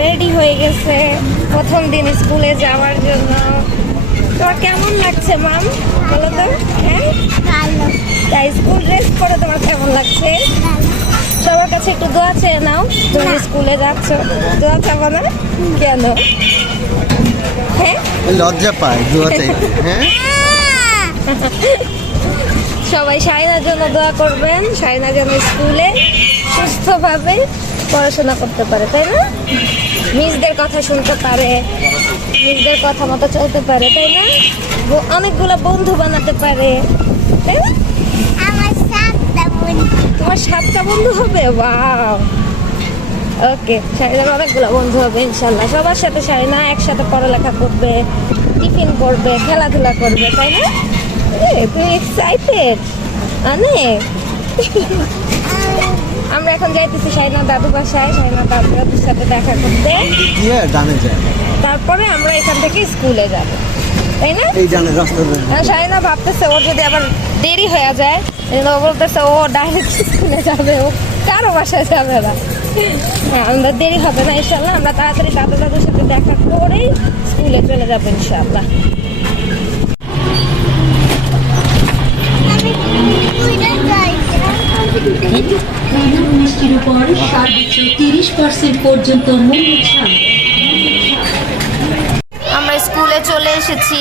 Ready হয়ে গেছে প্রথম দিন স্কুলে যাওয়ার জন্য। তোমার কেমন লাগছে মাম বলো তো। হ্যাঁ? তাই স্কুল ড্রেস পরে তোমার কেমন লাগছে? সবার কাছে একটু দোয়া চেয়ে নাও তুমি স্কুলে যাচ্ছ। দোয়া চাবো না? কেন? হ্যাঁ? লজ্জা পায় দোয়া হ্যাঁ? সবাই শাইনার জন্য দোয়া করবেন শাইনা যেন স্কুলে সুস্থভাবে পড়াশোনা করতে পারে তাই না? মিসদের কথা শুনতে পারে মিসদের কথা মতো চলতে পারে তাই না? অনেকগুলো বন্ধু বানাতে পারে তাই না? আমার সাতটা বন্ধু। তোমার সাতটা বন্ধু হবে? ওয়াও। ওকে শাড়িদার অনেকগুলো বন্ধু হবে ইনশাল্লাহ। সবার সাথে শাড়িনা একসাথে পড়ালেখা করবে টিফিন করবে খেলাধুলা করবে তাই না? তুমি এক্সাইটেড অনেক আমরা এখন যাইতেছি শাইনা দাদু বাসায় শাইনা দাদু দাদুর সাথে দেখা করতে। তারপরে আমরা এখান থেকে স্কুলে যাব। তাই না? এই ডানে রাস্তা। শাহিনা ভাবতেছে ওর যদি আবার দেরি হয়ে যায় ও বলতেছে ও ডাইরেক্ট স্কুলে যাবে ও কারও বাসায় যাবে না। হ্যাঁ আমরা দেরি হবে না ইনশাল্লাহ। আমরা তাড়াতাড়ি দাদা দাদুর সাথে দেখা করেই স্কুলে চলে যাব ইনশাল্লাহ আমি দুইটা মিষ্টির উপর সর্বোচ্চ তিরিশ পার্সেন্ট পর্যন্ত মূল্য আমরা স্কুলে চলে এসেছি।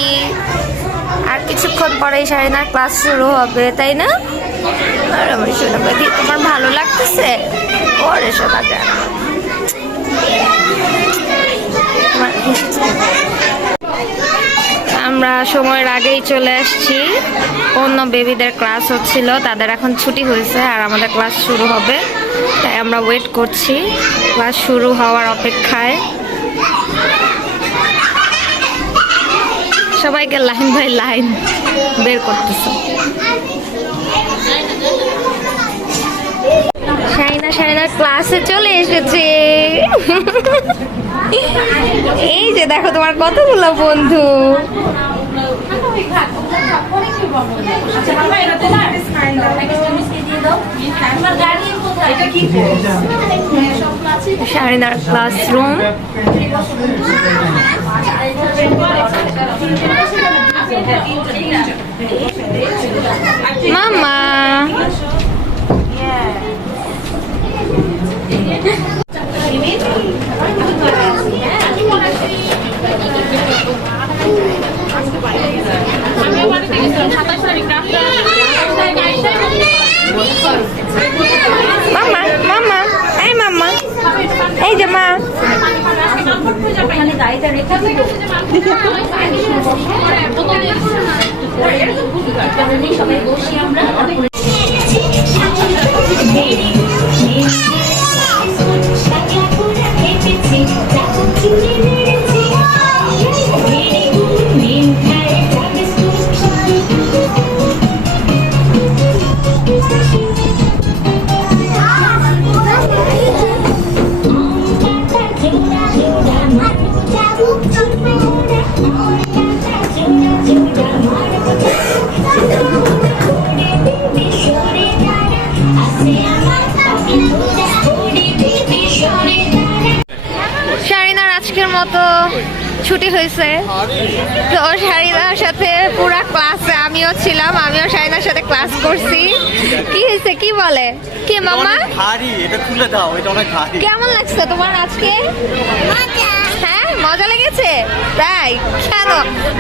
আর কিছুক্ষণ পরেই শাহিনার ক্লাস শুরু হবে, তাই না? আর আমার শোনা পাখি তোমার ভালো লাগতেছে? ওরে শোনা যায় আমরা সময়ের আগেই চলে আসছি। অন্য বেবিদের ক্লাস হচ্ছিল, তাদের এখন ছুটি হয়েছে আর আমাদের ক্লাস শুরু হবে। তাই আমরা ওয়েট করছি। ক্লাস শুরু হওয়ার অপেক্ষায়। সবাইকে লাইন বাই লাইন বের করতেছে শাইনা শাইনা ক্লাসে চলে এসেছে। এই যে দেখো তোমার কতগুলো বন্ধু। ক্লাসরুম মামা। মামা মামা এই মামা এই যে মা। শারিনার আজকের মতো ছুটি হয়েছে। তো শাহিদার সাথে পুরা ক্লাসে আমিও ছিলাম আমিও শাহিদার সাথে ক্লাস করছি। কি হয়েছে কি বলে? কি মামা ভারী এটা খুলে দাও এটা অনেক ভারী। কেমন লাগছে তোমার আজকে? মজা লেগেছে? তাই? কেন?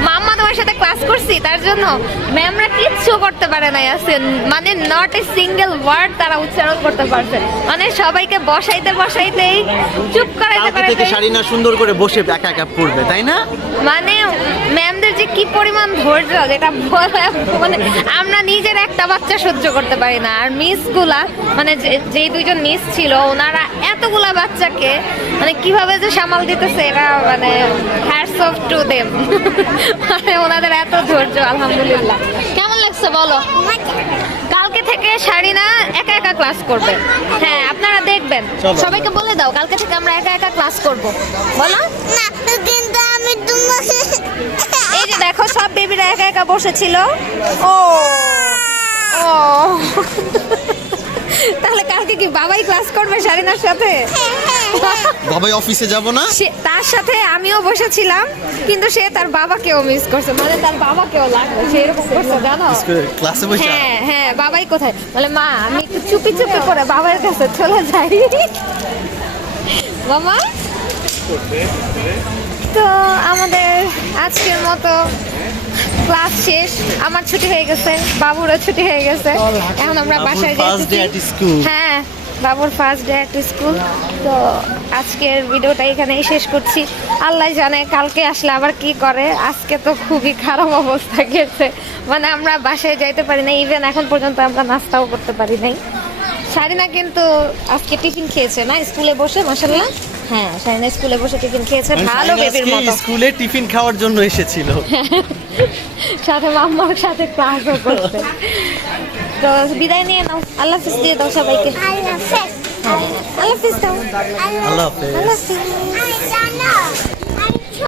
মাম্মা তোমার সাথে ক্লাস করছি তার জন্য ম্যামরা কিচ্ছু করতে পারে নাই আছে? মানে নট এ সিঙ্গেল ওয়ার্ড তারা উচ্চারণ করতে পারছে। মানে সবাইকে বসাইতে বসাইতেই চুপ করাইতে কালকে থেকে না সুন্দর করে বসে একা একা পড়বে তাই না? মানে ম্যামদের যে পরিমাণ ধৈর্য যেটা বলা মানে আমরা নিজের একটা বাচ্চা সহ্য করতে পারি না। আর মিসগুলা মানে যে- যেই দুইজন মিস ছিল ওনারা এতগুলা বাচ্চাকে মানে কীভাবে যে সামাল দিতেছে এটা মানে হ্যাটস অফ টু দেম মানে ওনাদের এত ধৈর্য আলহামদুলিল্লাহ। কেমন লাগছে বলো? কালকে থেকে শাড়িনা একা একা ক্লাস করবে। হ্যাঁ আপনারা দেখবেন। সবাইকে বলে দাও কালকে থেকে আমরা একা একা ক্লাস করব। বলো? না কিন্তু আমি দেখো সব বেবিরা একা একা বসেছিল। ও। ও। তাহলে কালকে কি বাবাই ক্লাস করবে শারিনার সাথে? বাবাই অফিসে যাব না? তার সাথে আমিও বসেছিলাম কিন্তু সে তার বাবাকেও মিস করছে। মানে তার বাবাকেও লাগবে সে এরকম করছে জানো? ক্লাসে বসে? হ্যাঁ হ্যাঁ বাবাই কোথায়? বলে মা আমি একটু চুপি চুপি করে বাবার কাছে চলে যাই। মামা? তো আমাদের আজকের মতো ক্লাস শেষ। আমার ছুটি হয়ে গেছে বাবুরও ছুটি হয়ে গেছে। এখন আমরা বাসায় হ্যাঁ বাবুর ফার্স্ট ডে অ্যাট স্কুল তো আজকের ভিডিওটা এখানেই শেষ করছি। আল্লাহ জানে কালকে আসলে আবার কি করে। আজকে তো খুবই খারাপ অবস্থা গেছে। মানে আমরা বাসায় যাইতে পারি না ইভেন এখন পর্যন্ত আমরা নাস্তাও করতে পারি নাই। সারিনা কিন্তু আজকে টিফিন খেয়েছে না স্কুলে বসে মাসাল্লাহ হ্যাঁ সারিনা স্কুলে বসে টিফিন খেয়েছে ভালো বেবির মতো। স্কুলে টিফিন খাওয়ার জন্য এসেছিল। সাথে মাম্মার সাথে ক্লাসও করতে তো বিদায় নিয়ে নাও। আল্লাহ হাফিজ দিয়ে দাও সবাইকে। আল্লাহ হাফেজ। হ্যাঁ। আল্লাহ হাফিজ দাও। আল্লাহ হাফেজ। আল্লাহ হাফিজ।